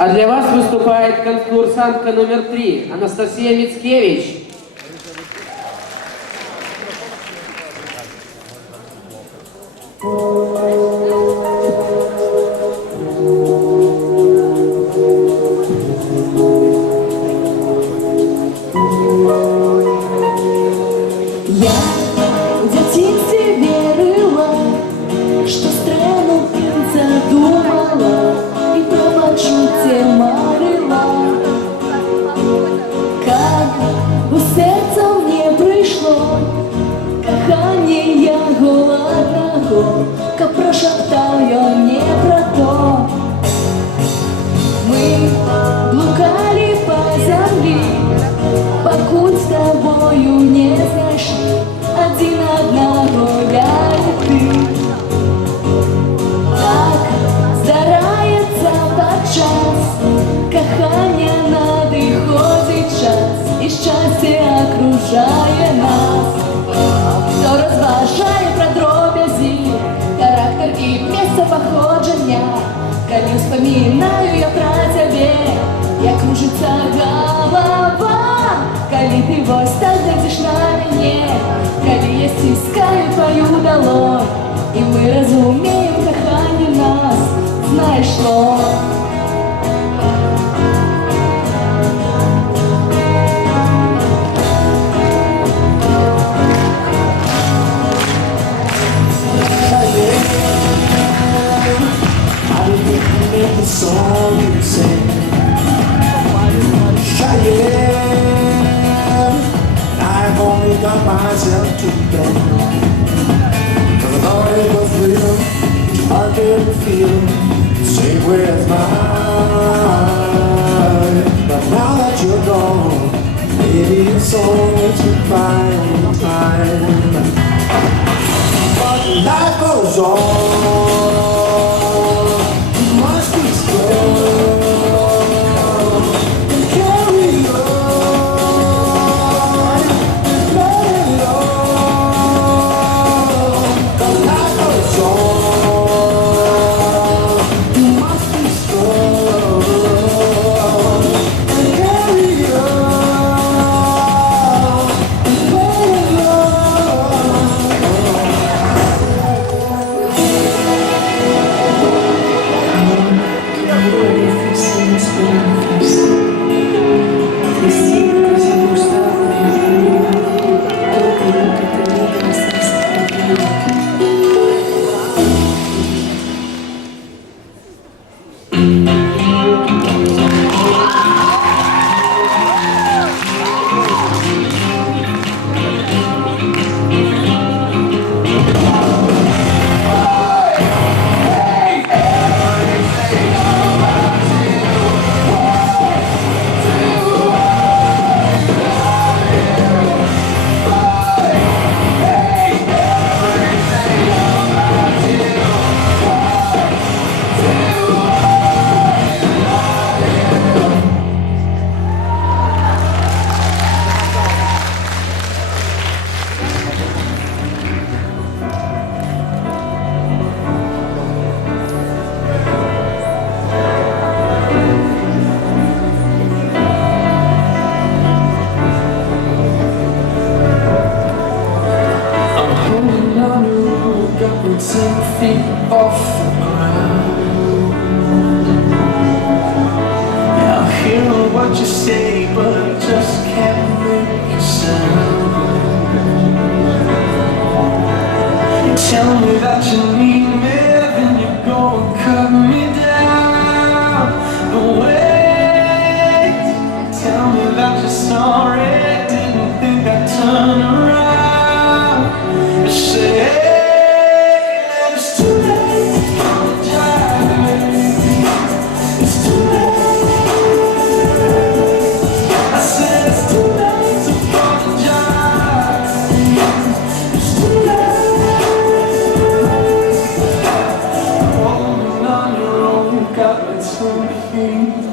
А для вас выступает конкурсантка номер 3 Анастасия Мицкевич. Я в детстве верила, что страну принца думала и про маршруте марила. Как у серця мне прийшло кохання голодного, как прошептал я не про то. Мы блукали по земле, покуль с тобою не знайшли один одного я и ты. Так здарається подчас, кохання надиходить час, і щастя окружає нас. Хто розважає про дробязі, характер і місце походження, коли вспоминаю я про тебе, як кружиться голова. Коли ты вось так глядишь на меня, коли я стискаю твою долонь, и мы разумеем кохание нас, знаешь что? I've only got myself to blame, 'cause I thought it was real, I didn't feel the same way as mine. But now that you're gone, maybe it's only to find time. But life goes on, you must be strong. Got 10 feet off the ground. Now I hear what you say, but I just can't make a sound. You tell me that you need me, then you go and cut me down. But wait, tell me that you're sorry, didn't think I'd turn around and say, got me 2 feet